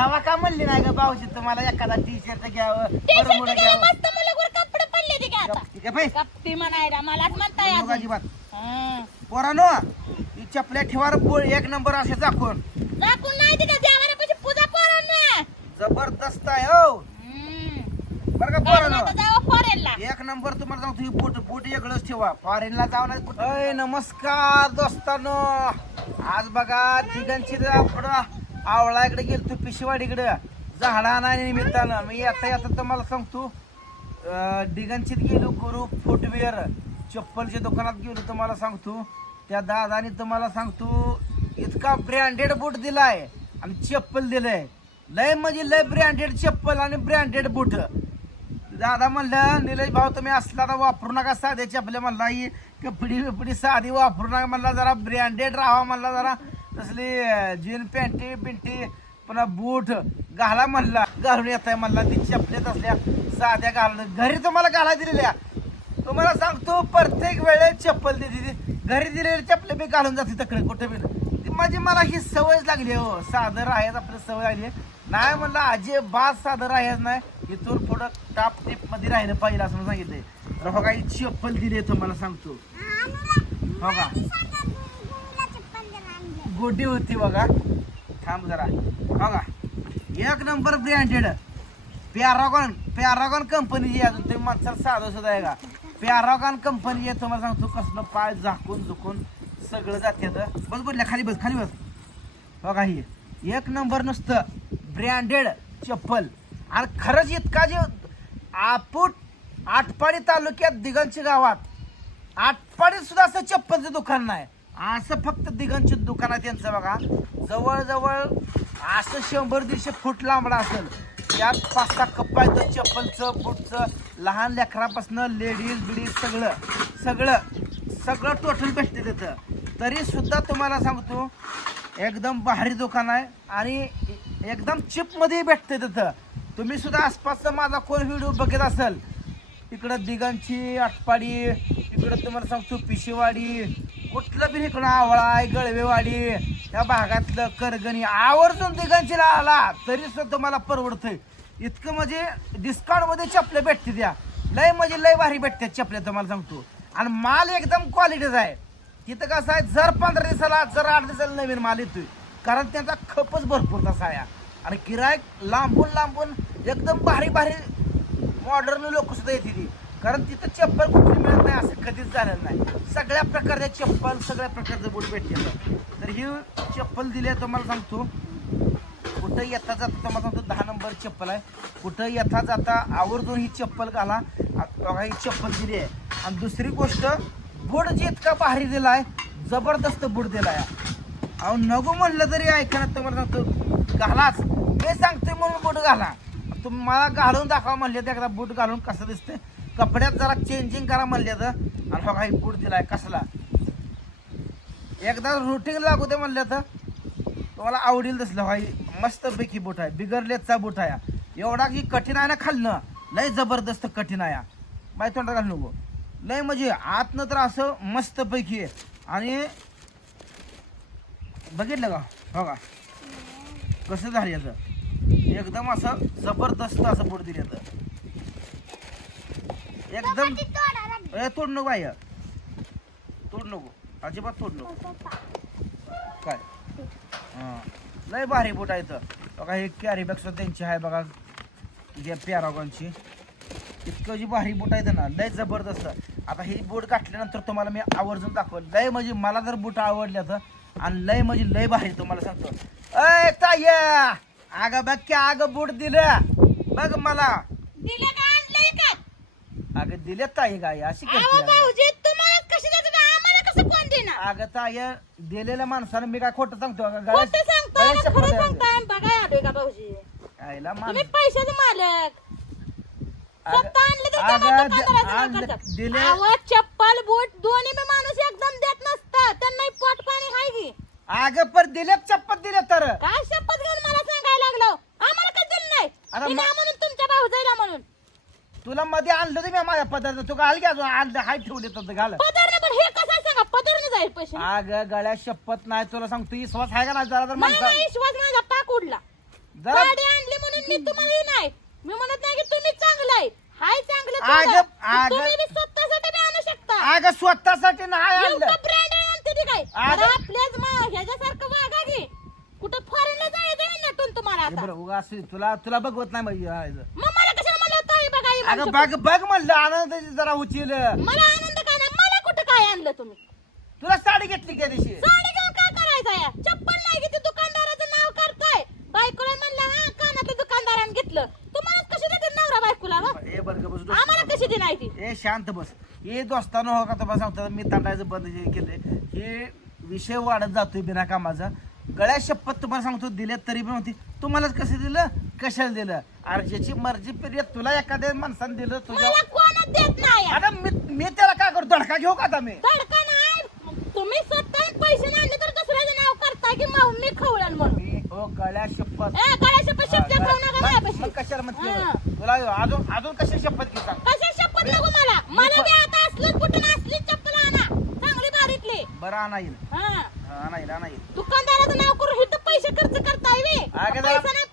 तवा का म्हणली नाही ग भाऊजी? तुम्हाला एखादा टी शर्ट घ्यावं बरमुडं घ्यावं मस्त कपडे पडले ते घ्या आता. ठीक आहे बाई. कप्पी म्हणायला मलाच म्हणताय नको अजून. अजिबात. हं. पोरानो ही चपल्या ठेवार बोळ एक नंबर असे दाखवून दाखवून नाही पूजा पोरांना. जबरदस्त आहे हो. बरं का पोरानो? जावं फॉरेनला एक नंबर तुम्हाला सांगतो ही बूट बूट वेगळंच ठेवा. फॉरेनला जाऊ नाही कुठं. अय, नमस्कार दोस्तानो. आज बघा तिघांची आपण आवळा इकडे गेलतो पिशवाडीकडे. झाडा नाही निमित्तानं. मी आता येता तुम्हाला सांगतो अं, डिगंचीत गेलो गुरु फुटवेअर चप्पलच्या दुकानात गेलो तुम्हाला सांगतो त्या दादाने तुम्हाला सांगतो इतका ब्रँडेड बूट दिलाय आणि चप्पल दिलंय. लय म्हणजे लय ब्रँडेड चप्पल आणि ब्रँडेड बूट दादा म्हणलं निलेश भाऊ तुम्ही असला तर वापरू नका साधे चपले म्हणला ही कपडी बिपडी साधी वापरू नका. म्हणला जरा ब्रँडेड राहा म्हणला जरा तसली जीन पॅन्टी बिंटी पुन्हा बूट घाला म्हणला. घालून येत आहे म्हणला. ती चपलेत असल्या साध्या घालून. घरी तुम्हाला घाला दिलेल्या. तुम्हाला सांगतो प्रत्येक वेळेस चप्पल देते ती. घरी दिलेली चपले बी घालून जाते तकडे कुठे बी. ती माझी मला ही सवयच लागली आहे हो. साधं राहायचं आपली सवय लागली. नाही म्हणलं अजिबात साधं राहायचं नाही. इथून पुढं टाप टिपमध्ये राहिलं पाहिजे असं सांगितलंय. तर हो का ही चप्पल दिली आहे तुम्हाला सांगतो. हो का? गोडी होती बघा. थांब जरा. बघा. का एक नंबर ब्रँडेड पॅरागॉन पॅरागॉन कंपनीची अजून तुम्ही माणसाला साधं सुद्धा आहे का? पॅरागॉन कंपनी आहे. तुम्हाला सांगतो कसलं पाय झाकून झुकून सगळं जाते बस बोलल्या खाली बस खाली बस. बघा ही. एक नंबर नुसतं. ब्रँडेड चप्पल. आणि खरंच इतका जे आपूट आटपाडी तालुक्यात दिगंची गावात. आटपाडीत सुद्धा असं चप्पलचं दुकान नाही. असं फक्त दिगंचित दुकान आहे त्यांचं बघा. जवळजवळ असं शंभर दीडशे फूट लांबडा असेल. यात पाच सहा कप्पा येतं चप्पलचं बूटचं लहान लेकरापासनं लेडीज बिडीज सगळं सगळं सगळं टोटल भेटते तिथं. तरी सुद्धा तुम्हाला सांगतो एकदम भारी दुकान आहे आणि एकदम चिपमध्येही भेटते तिथं. तुम्ही सुद्धा आसपासचा माझा कोण व्हिडिओ बघत असेल इकडं दिगांची आटपाडी इकडं तुम्हाला सांगतो पिशेवाडी कुठलं बी इकडं आवळा गळवेवाडी या भागातलं करगणी आवर्जून दिगांची आला तरी सुद्धा तुम्हाला परवडतंय. इतकं म्हणजे डिस्काउंटमध्ये चपले भेटते त्या. लय म्हणजे लय भारी भेटते चपल्या तुम्हाला सांगतो. आणि माल एकदम क्वालिटीचा आहे. तिथं कसं आहे जर पंधरा दिवसाला जर आठ दिवसाला नवीन माल येतोय. कारण त्यांचा खपच भरपूर तसा आहे. आणि गिरायक लांबून लांबून एकदम भारी भारी मॉडर्न लोकसुद्धा येते ती. कारण तिथं चप्पल कुठली मिळत नाही असं कधीच झालेलं नाही. सगळ्या प्रकारच्या चप्पल सगळ्या प्रकारचं बूट भेटते तर ही चप्पल दिली आहे तुम्हाला सांगतो. कुठं येता जाता तुम्हाला सांगतो दहा नंबर चप्पल आहे. कुठं येता जाता आवर्जून ही चप्पल घाला. बघा ही चप्पल दिली आहे. आणि दुसरी गोष्ट बूट जी इतका भारी दिला आहे जबरदस्त बूट दिला आहे. अहो नको म्हणलं तरी ऐकण्यात तुम्हाला सांगतो घालाच. मी सांगते म्हणून बूट घाला. तुम्ही मला घालून दाखवा म्हणले तर एकदा बूट घालून कसं दिसतं कपड्यात जरा चेंजिंग करा म्हणले तर. आणि बघा ही बूट दिलाय कसला? एकदा रुटीन लागू दे म्हणले तर. तुम्हाला आवडील दिसलं भाई. मस्त पैकी बूट आहे बिगरलेचा बूट आहे. एवढा की कठीण आहे ना खाल्लं लय जबरदस्त कठीण आहे. बाय तोंडा घाल नको. लय म्हणजे आतनं तर असं मस्त पैकी आहे. आणि बघितलं का? हो का? कसं झालं याचं? एकदम असं जबरदस्त असं बूट दिलं तर एकदम ए तोड नको बाय तोड नको. अजिबात तोड नको. काय? हां. लय भारी बूट आहे इथं. बघा हे कॅरी बॅग सुद्धा त्यांची आहे बघा. जे पॅरागॉनची. इतकं जी भारी बूट आहे ना लय जबरदस्त. आता ही बूट गाठल्यानंतर तुम्हाला मी आवर्जून दाखवलं. लय म्हणजे मला जर बूट आवडल्या तर आणि लय म्हणजे लय भारी तुम्हाला सांगतो. अय ताय! अगं बघ की अगं बूट दिलं. बघ मला. दिलं का? अगं दिले ताई गाय अशी अहो अगं. भाऊजी तुम्हाला कशी देतात? आम्हाला कसं कोण देणार? अगं ताय दिलेल्या माणसानं मी काय खोटं सांगतो अगं गळ्यात- खोटं सांगताय गळ्यात ना चप्पल खरं आहे. सांगताय बघा आलोय का भाऊजी. आईला तुम्ही माणूस पैशाचे मालक. अगं- स्वतः आणले तर अगं, त्यांना दे- दुकानदाराचं. दिले- अहो, चप्पल बूट दोन्ही बी माणूस एकदम देत नसतं त्यांना पोट पाणी हाय की? अगं पर दिलेत चप्पल दिले तर. काय शपथ घेऊन मला सांगायला लागलो? आम्हाला काय दिलं नाही. अरे मा- म्हणून तुमच्या भाऊ जायला म्हणून. तुला मध्ये आणलं तुम्ही माझ्या पदार्थ तू घाल की अजून आणलं हाय ठेवले तर घाल. पदरने पण हे कसं आहे सांगा? पदरने जाईल पैसे. अग गळ्या शपथ नाही तुला सांगतो विश्वास आहे का नाही? जरा तर नाही, विश्वास माझा पाक उडला. जरा गाडी आणली म्हणून मी तुम्हाला हे नाही. मी म्हणत नाही की तुम्ही चांगलं आहे. हाय चांगलं. तुम्ही बी स्वतःसाठी बी आणू शकता. अग स्वतःसाठी नाही आणलं. ब्रँड आहे आणते आपल्याच मा- ह्याच्यासारखं वागा की. कुठं फॉरेनला जायचं आहे तुम्हाला हे आता बरं उगा असू दे. तुला तुला बघवत नाही. मग मला कशाला मला ताई बघा ही अगं? बघ बघ म्हणलं आनंद जरा उचील. मला आनंद काय नाही मला कुठं काय आणलं तुम्ही? तुला साडी घेतली त्या दिवशी. साडी घेऊन काय करायचं या चप्पल नाही घेते दुकानदाराचं नाव करताय बायकोला म्हणलं हा कानातलं दुकानदारानं घेतलं. तुम्हाला कशी देते नवरा बायकोला वा? हे बरं का बस आम्हाला कशी दे नाही ती? ए शांत बस. हे दोस्तानं हो का तुम्हाला सांगतो मी तांडायचं बंद जे केलंय. हे विषय वाढत जातोय बिना कामाचा. गळ्या शपथ तुम्हाला सांगतो दिले तरी पण होती तुम्हालाच कसं दिलं? कशाला दिलं? अरे ज्याची मर्जी पिरियड तुला एखाद्या माणसाने दिलं तुझ्या मला कोणच देत नाही? आता मी मी त्याला काय करतो धडका घेऊ का आता मी? तडका नाही. तुम्ही स्वतः पैसे आणले तर दुसऱ्याचं नाव करताय की मग मी खवळण म्हणून? मी हो गळ्या शपथ. ए खाऊ नका मग- कशाला म्हणते. तुला अजून अजून कशा शपथ घेता? कशा शपथ नको मला? मला बी आता असलं कुठून असली चप्पल आणा. चांगली बारीतली बरं आणा येईल हा. आणा येईल आणा येईल दुकानदाराचं नाव करून इथं पैसे खर्च करताय वे अगं जरा- पैसा नाही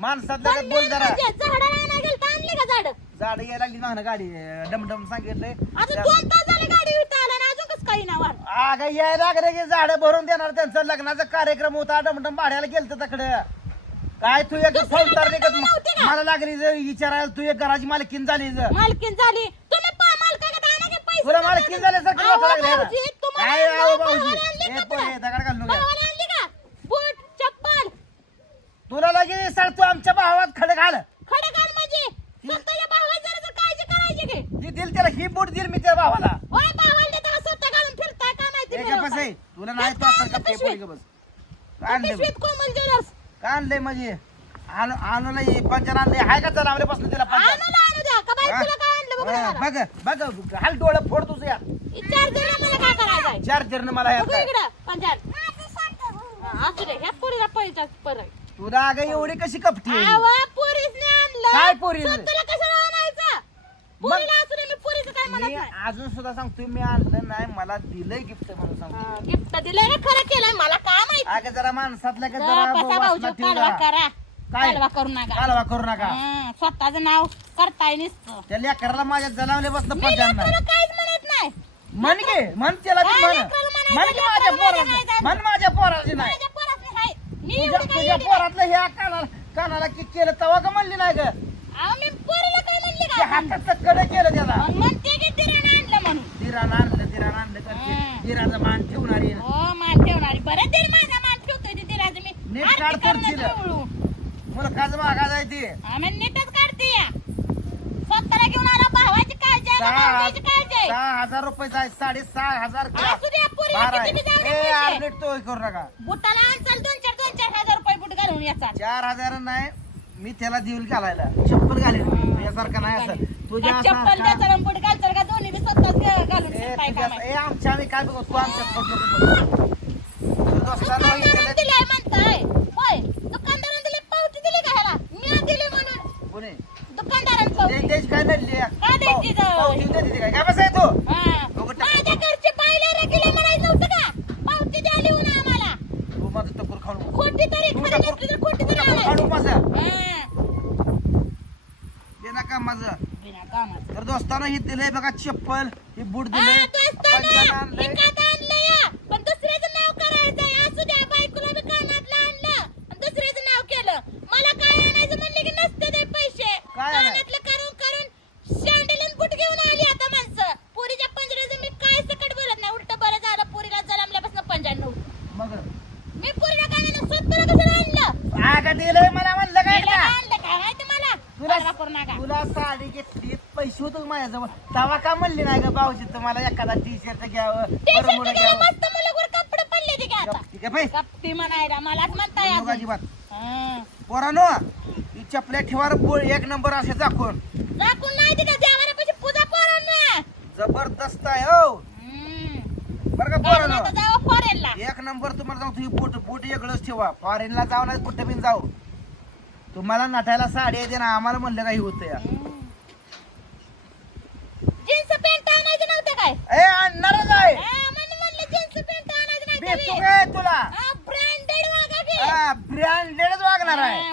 माणसात बोल जरा. गेलं आणली का झाड? झाड यायला लागली ना गाडी. डमडम सांगितलंय. अजून दोन तास झाले गाडी विकता आला ना अजून कसं काही नाव अगं यायला लागले की झाड भरून देणार त्यांचा. लग्नाचा कार्यक्रम होता डमडम भाड्याला गेलत तकडे. काय तू एक फौजदार? मला लागली विचारायला तू एक घराची मालकीन झाली मालकीन झाली. तुम्ही मालकाकडे तुला मालकीन. झाल्यासारखं वाटायला लागलं काय भाऊजी? तुला? दगड घालू नका भावाला आणली का बूट चप्पल तुला लागे सर तू आमच्या भावात खडे घाल खडे घाल म्हणजे? स्वतःच्या भावाला जरा जर काळजी करायची की. ही दिल त्याला ही बूट दिल मी त्या भावाला. होय भावाला स्वतः घालून माहिती ए मिळव गप्पस का? आहे तुला नाही तो असं का पिशवीत? पोरी गप्पस काय आणले. पिशवीत कोमल ज्वेलर्स काय म्हणजे? आणू आणूला हे पंचर आणले हाय का चला आपल्यापासून तिला पंचर? आणू आणू द्या. का बाई? तुला काय आणलं? बघ हा. बघ बघ हाल डोळं फोड तुझं या विचार जरा मला काय करायचंय चार्जर मला ह्यात बघू काय? इकडं पंचायत असू दे ह्या पोरीला पैसा परत. तुला अगं एवढी कशी कपटी आहे? आवा पोरीसने आणलं काय पोरीने? स्वतःला कशाला आणायचं पोरीला असू दे मी पोरीचं काय म्हणत नाही अजून सुद्धा सांगतोय मी आणलं नाही मला दिलंय गिफ्ट म्हणून सांगतो गिफ्ट दिलंय ना खरं केलंय मला काय माहिती अगं जरा माणसातल्या का जरा वासना ठेवू कालवा जरा. करा काय? कालवा करू नका कालवा करू नका हं, स्वतःचं नाव करताय नुसतं त्या लेकराला माझ्या जलावले बसलं मी लेकराला नाही काहीच म्हणत नाही म्हण घे म्हण त्याला बी काय म्हण लेकराला म्हणायचं? म्हण की माझ्या लेकराला पोराचं नाही. म्हण माझ्या पोराची नाही माझ्या पोरासनी हाय. मी तुझ्या एवढी काय तुझ्या येडी नाही. पोरातलं ह्या कानाला कानाला की केलं तवा का म्हणली नाही ग अहो, मी पोरीला काय म्हणली ते का हातात कडे केलं त्याला म्हणते की आणलं म्हणून दिरानं आणलं दिरानं आणलं करते हं. दिराचा मान ठेवणारी हो मान ठेवणारी बरं तरी माझा मान ठेवतोय ते तिराचं मी नीट आरती काढ करणं खुर्चीला. जवळून. मुलखाच मागा जायची आम्ही नीटच काढते या स्वतःला घेऊन आला भावाची काळजी आहे सहा भावजाईची काळजी आहे सहा हजार रुपये साडे सहा हजार का? असू द्या पोरीला बारा किती बी जाऊ आहे. दे ए, पैसे. यार, नीट तो हे करू नका बुटाला आणचाल दोन चार दोन चार हजार घालून याचा चार हजार नाही मी त्याला देऊल घालायला. चप्पल घालेल तुझ्यासारखं नाही असं. तुझ्या चप्पल का- द्यायचं बुट घालचं का दोन्ही बी स्वतःच घालून फिरताय का आमच्या आम्ही काय बघू? तू आमच्या दोस्तांना हे दुकानदारानं केलं- दिलाय म्हणताय होय दुकानदारानं दिली पावती दिली का ह्याला मी दिली म्हणून कोणी? दुकानदारानं दे- पावती द्यायची काय नडली काय द्यायची जाऊ? पावती देते काय काय बसाय तू हा. डोकं टाक. माझ्या घरचे पाहिलं रकिले म्हणायचं नव्हतं का पावती द्या लिहून आम्हाला तू माझं टपूर खाऊ नको. खोटी तरी तू खरी टपूर- नसली तर खोटी तरी टपूर खाऊ आणायची. नको माझं हा. दे ना का माझं बिना कामाचं. तर दोस्तानं हे दिलंय बघा चप्पल. हे बूट आणलं या. पण दुसऱ्याचं नाव करायचंय. असू द्या, बायकोला बी कानातलं आणलं. आणि दुसऱ्याचं नाव केलं. मला काय आणायचं म्हणले की नसते ते पैसे. काय आणाय? कानातलं करून करून शँडल आणि बूट घेऊन आली आता माणसं. पोरीच्या पंजऱ्याचं मी काय सकट बोलत नाही. उलटं बरं झालं, पोरीला जन्मल्यापासून पंजाण्णव. मग मी पोरीला काय म्हणलं, स्वतःला कसं आणलं? अगं दिलंय मला म्हणलं काय तिला का आणलं काय माहिती मला? तुला परवा करू नका. तुला साडी घेतली पैसे होतो का माझ्याजवळ. तवा का म्हणली नाही ग भाऊजी तुम्हाला एखादा टी शर्ट घ्यावं टी-शर्ट बरमुडं घ्यायला घ्यावं मस्त मुलावर कपडे पडले ते की आता. ठीक आहे बाई. कप्पी म्हणायला मलाच म्हणताय नको अजून. अजिबात. हा. पोरानो ही चपल्या बोळ एक नंबर असे दाखवून दाखवून नाही तिथे देवाऱ्यापाशी पूजा पोरांना? जबरदस्त आहे हो. बरं का पोरानो? जावा फॉरेनला एक नंबर तुम्हाला सांगतो ही बोट बोट वेगळंच ठेवा. फॉरेनला जाऊ नाही कुठे बिन जाऊ. तुम्हाला नटायला साडी येते ना आम्हाला म्हणलं काही होतं या? ए आणणारच आहे काय तुला? ब्रँडेडच वागणार आहे.